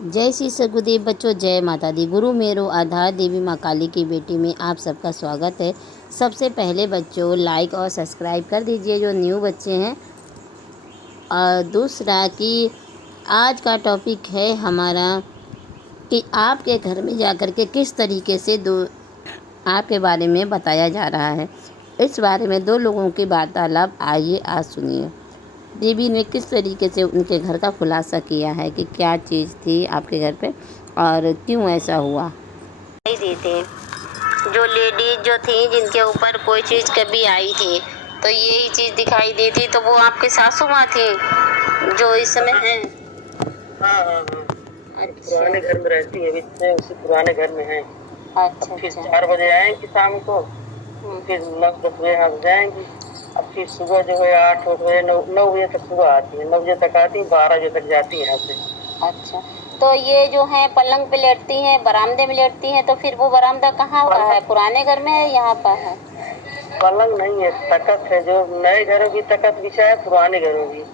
जय श्री सद्गुरुदेव बच्चों, जय माता दी। गुरु मेरो आधार देवी माँ काली की बेटी में आप सबका स्वागत है। सबसे पहले बच्चों लाइक और सब्सक्राइब कर दीजिए जो न्यू बच्चे हैं। और दूसरा कि आज का टॉपिक है हमारा कि आपके घर में जाकर के किस तरीके से आपके बारे में बताया जा रहा है। इस बारे में दो लोगों की वार्तालाप आइए आज सुनिए। देवी ने किस तरीके से उनके घर का खुलासा किया है कि क्या चीज़ थी आपके घर पे और क्यों ऐसा हुआ। दी थी जो लेडीज जो थी जिनके ऊपर कोई चीज़ कभी आई थी तो यही चीज़ दिखाई दी थी, तो वो आपकी सासू माँ थी जो इस समय है। हाँ हाँ हाँ, अच्छा। पुराने घर में रहती है, अभी उसी पुराने घर में है। अच्छा फिर अच्छा। 4 बजे आएंगी शाम को, फिर 9-10 बजे यहाँ जाएंगी। अब फिर सुबह जो है 8 बजे 9 बजे तक सुबह आती है, 9 बजे तक आती है, 12 बजे तक जाती है यहाँ से। अच्छा, तो ये जो है पलंग पे लेटती हैं, बरामदे में लेटती हैं, तो फिर वो बरामदा कहाँ का है? पुराने घर में है, यहाँ पर है? पलंग नहीं है, तखत है। जो नए घरों की तखत बिछा है, पुराने घरों की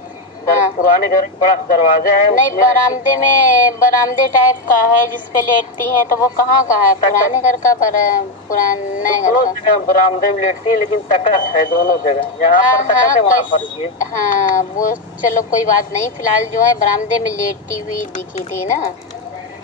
पुराने घर में बड़ा दरवाजा है। नहीं, बरामदे में बरामदे टाइप का है जिसपे लेटती हैं, तो वो कहाँ का है? पुराने घर का पुराने घर दोनों का? जगह बरामदे में लेटती है, लेकिन तखत है दोनों जगह। यहाँ पर तखत है, वहाँ पर भी है। हाँ, वो चलो कोई बात नहीं। फिलहाल जो है बरामदे में लेटी हुई दिखी थी ना।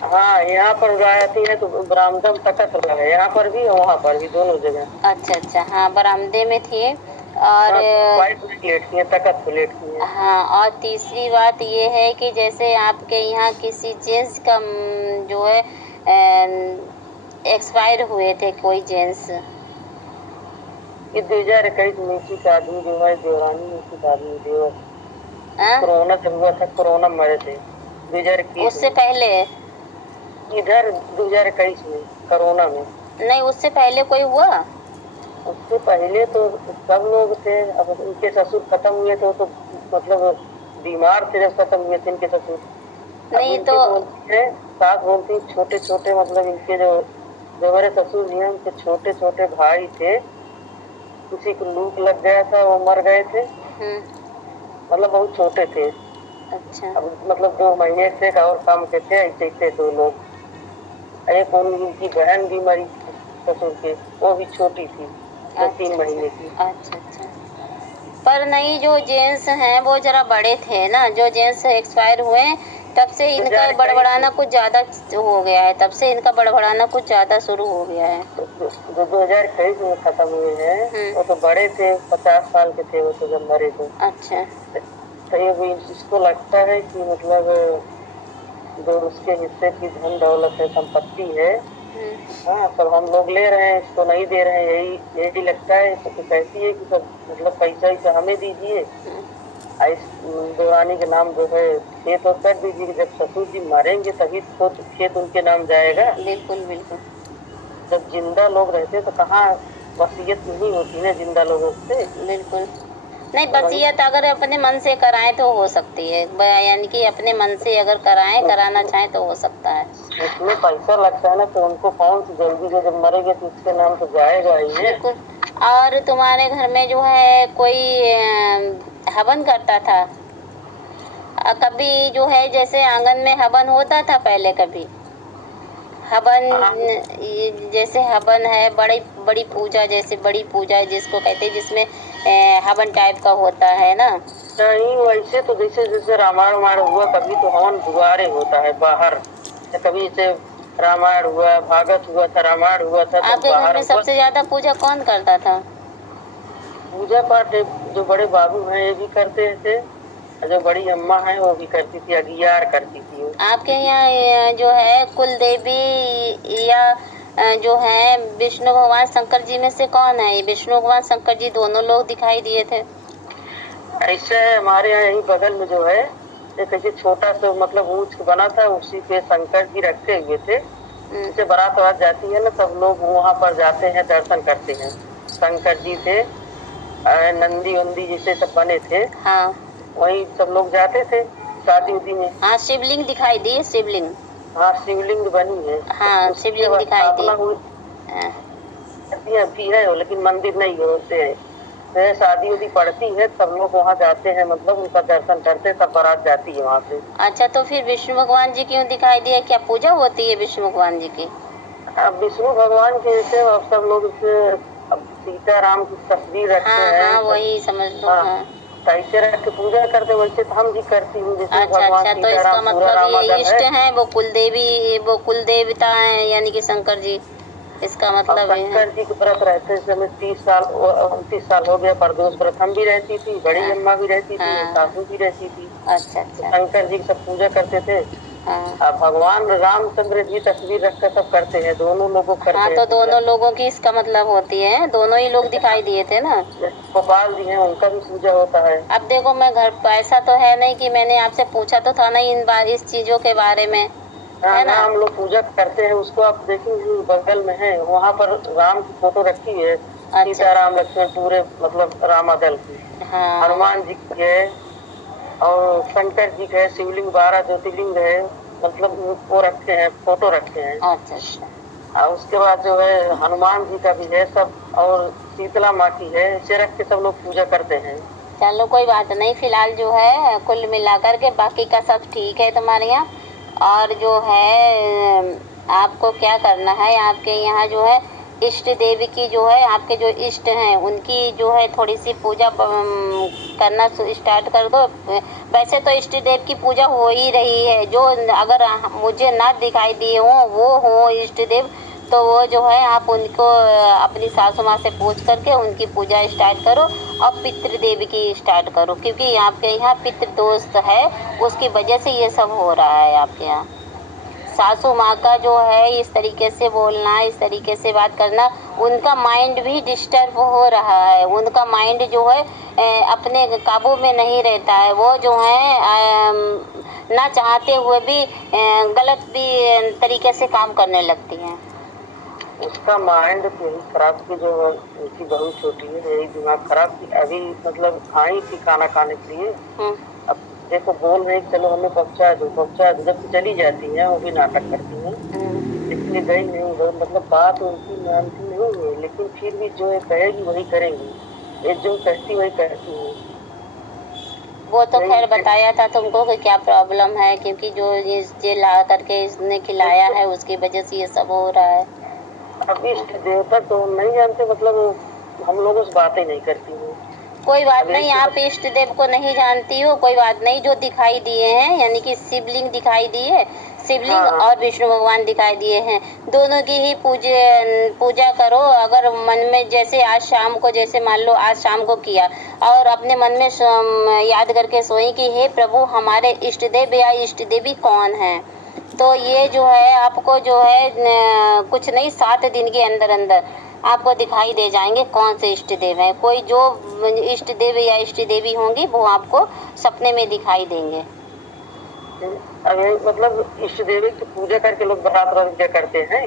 हाँ, यहाँ पर रहती है तो बरामदा में तखत लगा है, यहाँ पर भी और वहाँ पर भी, दोनों जगह। अच्छा अच्छा, हाँ बरामदे में थी। और वाइट में लेटती है, तखत पे लेटती है। हाँ, और तीसरी बात ये है कि जैसे आपके यहाँ किसी जेंट्स का जो है एक्सपायर हुए थे, कोई जेंट्स। ये 2021 में इसी आदमी जो है, देवरानी में इसी आदमी देवर कोरोना जब हुआ था, कोरोना मरे थे 2021। उससे पहले इधर 2021 में कोरोना में नहीं, उससे पहले कोई हुआ? उससे पहले तो सब लोग थे। अब उनके ससुर खत्म हुए थे तो मतलब बीमार थे जब खत्म हुए थे इनके ससुर। नहीं तो बोलती है, सास बोलती छोटे छोटे, मतलब इनके जो जो मेरे ससुर जी हैं, उनके छोटे छोटे भाई थे, किसी को लूक लग गया था, वो मर गए थे। मतलब बहुत छोटे थे। अच्छा। अब मतलब 2 महीने से और काम के थे, ऐसे थे 2 लोग। एक उनकी बहन भी मरी ससुर के, वो भी छोटी थी, 3 महीने की। अच्छा अच्छा, पर नहीं, जो जेंट्स हैं वो जरा बड़े थे ना। जो जेंट्स एक्सपायर हुए तब से इनका बड़बड़ाना कुछ ज्यादा हो गया है, तब से इनका बड़बड़ाना कुछ ज्यादा शुरू हो गया है। जो 2023 में खत्म हुए हैं वो तो बड़े थे, 50 साल के थे वो तो जब मरे थे। अच्छा। तो ये भी इसको लगता है कि मतलब जो उसके हिस्से की धन दौलत है, संपत्ति है, हाँ, सब हम लोग ले रहे हैं, इसको नहीं दे रहे हैं। यही लगता है। तो कहती है कि सब मतलब पैसा हमें दीजिए, इस देवानी के नाम जो है खेत और कर दीजिए। जब ससुर जी मरेंगे तभी तो खेत उनके नाम जाएगा। बिल्कुल बिल्कुल। जब जिंदा लोग रहते तो कहाँ वसीयत नहीं होती ना जिंदा लोगों से। बिल्कुल नहीं, वसीयत अगर अपने मन से कराएं तो हो सकती है, यानी कि अपने मन से अगर कराना चाहें तो हो सकता है। उसमें पैसा लगता है ना, तो उनको कौन सी जल्दी से, जब मरेंगे तो उसके नाम तो जाएगा ही है। बिल्कुल। और तुम्हारे घर में जो है कोई हवन करता था? कभी जो है जैसे आंगन में हवन होता था पहले, कभी हवन जैसे हवन है, बड़ी बड़ी पूजा, जैसे बड़ी पूजा जिसको कहते हैं, जिसमें हवन टाइप का होता है ना। नहीं, वैसे तो जैसे जैसे रामायण हुआ, कभी तो हवन दुआरे होता है बाहर। कभी जैसे रामायण हुआ, भागवत हुआ था, रामायण हुआ था, आपके घर में सबसे ज्यादा पूजा कौन करता था? पूजा पाठ जो बड़े बाबू हैं ये भी करते थे, जो बड़ी अम्मा है वो भी करती थी, अगियार करती थी। आपके यहाँ जो है कुल देवी या जो है विष्णु भगवान शंकर जी में से कौन है? विष्णु भगवान शंकर जी दोनों लोग दिखाई दिए थे। ऐसे हमारे यहाँ यही बगल में जो है एक ऐसे छोटा सा मतलब ऊंच बना था, उसी पे शंकर जी रखे हुए थे। जैसे बारात जाती है ना, सब लोग वहाँ पर जाते हैं, दर्शन करते हैं। शंकर जी थे, नंदी वंदी जैसे सब बने थे। हाँ, वही सब लोग जाते थे शादी उदी में। हाँ, शिवलिंग दिखाई दी, शिवलिंग। हाँ, शिवलिंग बनी है। हाँ, शिवलिंग दिखाई दी। भी है, लेकिन मंदिर नहीं होते हैं। जैसे शादी उदी पड़ती है सब लोग वहाँ जाते हैं, मतलब उनका दर्शन करते, सब बारात जाती है वहाँ से। अच्छा, तो फिर विष्णु भगवान जी क्यों दिखाई दिए? क्या पूजा होती है विष्णु भगवान जी की? अब विष्णु भगवान के जैसे अब सब लोग अब सीताराम की तस्वीर रखते हाँ हैं हाँ, सब। वही समझ लो। हाँ, हाँ, कैसे रख के पूजा करते वैसे तो हम भी करती हूँ, जैसे अच्छा भगवान अच्छा, तो सीताराम इसका पूरा मतलब ये रामादल इष्ट है। हैं, वो कुल देवता हैं, यानी कि शंकर जी, इसका अब मतलब ये है। शंकर जी के व्रत रहते समय 30 साल 29 साल हो गया, प्रदोष व्रत हम भी रहती थी, बड़ी हाँ अम्मा भी रहती थी, मेरी हाँ, सासू भी रहती थी। अच्छा तो अच्छा। शंकर जी की सब पूजा करते थे। हाँ अब भगवान रामचंद्र जी तस्वीर रखकर सब करते हैं, दोनों लोगों को हाँ, करते हैं तो पूजा। दोनों लोगों की इसका मतलब होती है, दोनों ही लोग दिखाई दिए थे ना। जैसे गोपाल जी हैं, उनका भी पूजा होता है। अब देखो, मैं घर ऐसा तो है नहीं कि मैंने आपसे पूछा तो था नहीं इस चीजों के बारे में, हाँ है हाँ, ना। हम लोग पूजा करते हैं उसको। आप देखेंगे बगल में है, वहाँ पर राम की फोटो रखी है, अच्छा अच्छा। सीताराम लक्ष्मण पूरे मतलब रामादल की। हाँ, हनुमान जी की है, और शंकर जी का है, शिवलिंग 12 ज्योतिर्लिंग है, मतलब वो रखे हैं, फोटो रखे हैं। अच्छा अच्छा। और उसके बाद जो है हनुमान जी का भी है सब, और शीतला माँ की है, इसे रख के सब लोग पूजा करते हैं। चलो कोई बात नहीं, फिलहाल जो है कुल मिलाकर के बाकी का सब ठीक है तुम्हारे यहाँ। और जो है आपको क्या करना है, आपके यहाँ जो है इष्ट देवी की जो है, आपके जो इष्ट हैं उनकी जो है थोड़ी सी पूजा करना स्टार्ट कर दो। वैसे तो इष्ट देव की पूजा हो ही रही है, जो अगर मुझे ना दिखाई दिए हों वो हो इष्ट देव, तो वो जो है आप उनको अपनी सासू माँ से पूछ करके उनकी पूजा स्टार्ट करो, और पितृ देवी की स्टार्ट करो, क्योंकि आपके यहाँ पितृ दोष है, उसकी वजह से ये सब हो रहा है आपके यहाँ। सासू माँ का जो है इस तरीके से बोलना, इस तरीके से बात करना, उनका माइंड भी डिस्टर्ब हो रहा है, उनका माइंड जो है अपने काबू में नहीं रहता है, वो जो है ना चाहते हुए भी गलत भी तरीके से काम करने लगती हैं। उसका माइंड तो यही खराब की, जो उनकी बहू छोटी है, यही दिमाग खराब की। अभी मतलब आई थी खाना खाने के लिए, हम्म। अब देखो बोल रहे चलो हमें पहुंचा दो पहुंचा दो, जब चली जाती हैं वो भी नाटक करती हैं। इसलिए गई नहीं, वो मतलब बात उनकी मानती नहीं है, लेकिन फिर भी जो है कहेगी वही करेंगी, ये जो कहती वही करती है। वो तो यही खैर बताया था तुमको कि क्या प्रॉब्लम है, क्योंकि जो ये ला करके इसने खिलाया है उसकी वजह से ये सब हो रहा है। अब इष्ट देवता तो नहीं जानते, मतलब हम लोगों से बातें नहीं करती हूँ। कोई बात अब नहीं, यही आप इष्ट देव को नहीं जानती हो, कोई बात नहीं, जो दिखाई दिए हैं यानी कि शिवलिंग दिखाई दी है, शिवलिंग हाँ और विष्णु भगवान दिखाई दिए हैं, दोनों की ही पूजा करो। अगर मन में जैसे आज शाम को, जैसे मान लो आज शाम को किया और अपने मन में याद करके सोई कि हे प्रभु हमारे इष्ट देव या इष्ट देवी कौन है, तो ये जो है आपको जो है कुछ नहीं 7 दिन के अंदर अंदर आपको दिखाई दे जाएंगे कौन से इष्ट देव हैं। कोई जो इष्ट देव या इष्ट देवी होंगी वो आपको सपने में दिखाई देंगे। अब यही मतलब इष्ट देवी की पूजा करके लोग बारात पूजा करते हैं।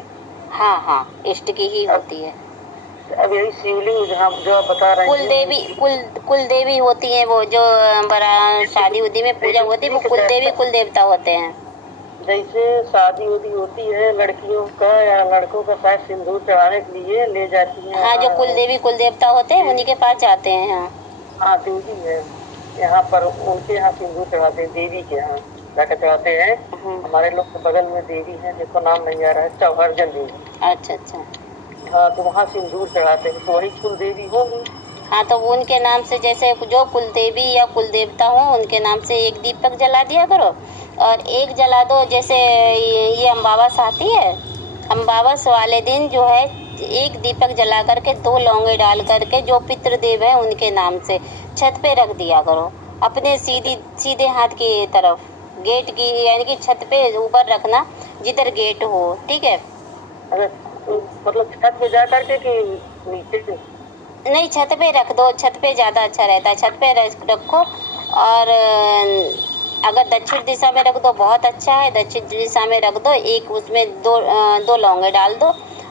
हाँ हाँ, इष्ट की ही अब होती है। अब यही शिवलिंग जहाँ जो आप बता रहे कुल हैं, देवी, कुल देवी होती हैं, वो जो बड़ा शादी उदी में पूजा होती है वो कुल देवी कुल देवता होते हैं। जैसे शादी उदी होती है लड़कियों का या लड़कों का, शायद सिंदूर चढ़ाने के लिए ले जाती हैं हाँ, जो कुल वहाँ। देवी कुल देवता होते हैं उन्हीं के पास जाते हैं। हाँ हाँ देवी है, यहाँ पर उनके यहाँ सिंदूर चढ़ाते हैं, देवी के यहाँ जाकर चढ़ाते हैं। हमारे लोग के बगल में देवी है, देखो नाम नहीं आ रहा है, चौहर्जन देवी। अच्छा अच्छा। हाँ, तो वहाँ सिंदूर चढ़ाते हैं, तो वही कुल देवी होगी। हाँ, तो वो उनके नाम से, जैसे जो कुल देवी या कुल देवता हो उनके नाम से एक दीपक जला दिया करो, और एक जला दो। जैसे ये अमावस आती है, अमावस वाले दिन जो है एक दीपक जला करके 2 लौंगे डाल करके जो पितृदेव है उनके नाम से छत पे रख दिया करो, अपने सीधे हाथ की तरफ, गेट की, यानी कि छत पे ऊपर रखना जिधर गेट हो, ठीक है। अगर मतलब छत पे जा करके कि नीचे से? नहीं, छत पे रख दो, छत पे ज़्यादा अच्छा रहता है, छत पे रखो। और अगर दक्षिण दिशा में रख दो बहुत अच्छा है, दक्षिण दिशा में रख दो, एक उसमें 2 लौंगे डाल दो,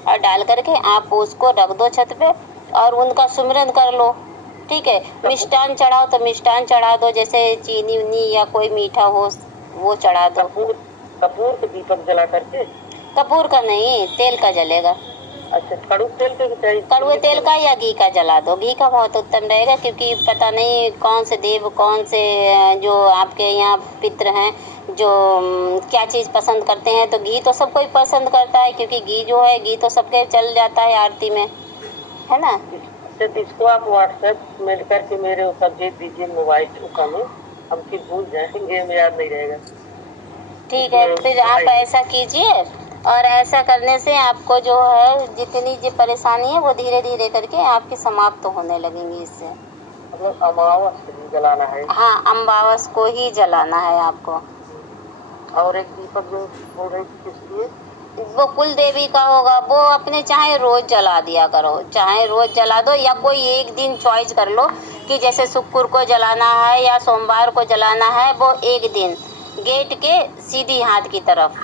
और डाल करके आप उसको रख दो छत पे, और उनका सुमिरन कर लो, ठीक है। मिष्ठान चढ़ाओ तो मिष्ठान चढ़ा दो, जैसे चीनी उनी या कोई मीठा हो वो चढ़ा दो। कपूर कपूर के दीपक जला करके? कपूर का नहीं, तेल का जलेगा। अच्छा, कड़ू तेल का चाहिए? कड़वे तेल का या घी का जला दो, घी का बहुत उत्तम रहेगा, क्योंकि पता नहीं कौन से देव, कौन से जो आपके यहाँ पितृ हैं जो क्या चीज़ पसंद करते हैं। तो घी तो सब कोई पसंद करता है, क्योंकि घी जो है, घी तो सबके चल जाता है आरती में, है ना। अच्छा, तो इसको आप व्हाट्सएप में करके मेरे ऊपर भेज दीजिए मोबाइल में, हम फिर भूल जाएंगे, हमें याद नहीं रहेगा। ठीक है, फिर आप ऐसा कीजिए, और ऐसा करने से आपको जो है जितनी जो परेशानी है वो धीरे धीरे करके आपकी समाप्त तो होने लगेंगी इससे। मतलब अमावस जलाना है? हाँ, अमावस को ही जलाना है आपको। और एक दीपक जो बोल रही थी किसकी? वो कुल देवी का होगा, वो अपने चाहे रोज जला दिया करो, चाहे रोज जला दो, या कोई एक दिन चॉइस कर लो कि जैसे शुक्र को जलाना है या सोमवार को जलाना है। वो एक दिन गेट के सीधी हाथ की तरफ।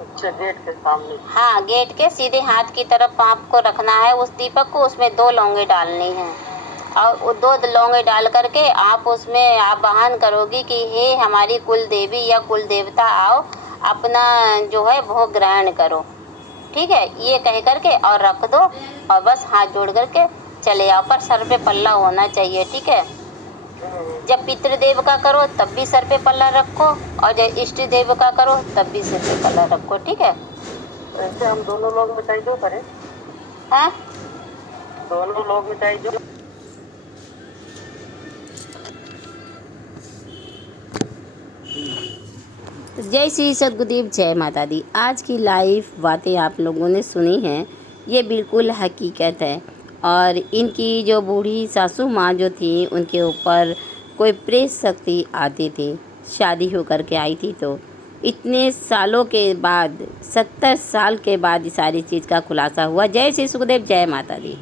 अच्छा, गेट के सामने? हाँ, गेट के सीधे हाथ की तरफ आपको रखना है उस दीपक को। उसमें 2 लौंगे डालनी हैं, और वो 2 लौंगे डाल करके आप उसमें आवाहन करोगी कि हे हमारी कुल देवी या कुल देवता, आओ अपना जो है भोग ग्रहण करो। ठीक है, ये कह करके और रख दो, और बस हाथ जोड़ करके चले आओ, पर सर पे पल्ला होना चाहिए। ठीक है, जब पितृदेव का करो तब भी सर पे पल्ला रखो, और जब इष्ट देव का करो तब भी सर पे पल्ला रखो। ठीक है, ऐसे हम दोनों लोग मिठाई जो करें? हाँ, दोनों लोग मिठाई जो। जय श्री सद्गुरुदेव, जय माता दी। आज की लाइव बातें आप लोगों ने सुनी हैं, ये बिल्कुल हकीकत है। और इनकी जो बूढ़ी सासू माँ जो थी, उनके ऊपर कोई प्रेत शक्ति आती थी, शादी होकर के आई थी। तो इतने सालों के बाद, 70 साल के बाद इस सारी चीज़ का खुलासा हुआ। जय श्री सुखदेव, जय माता दी।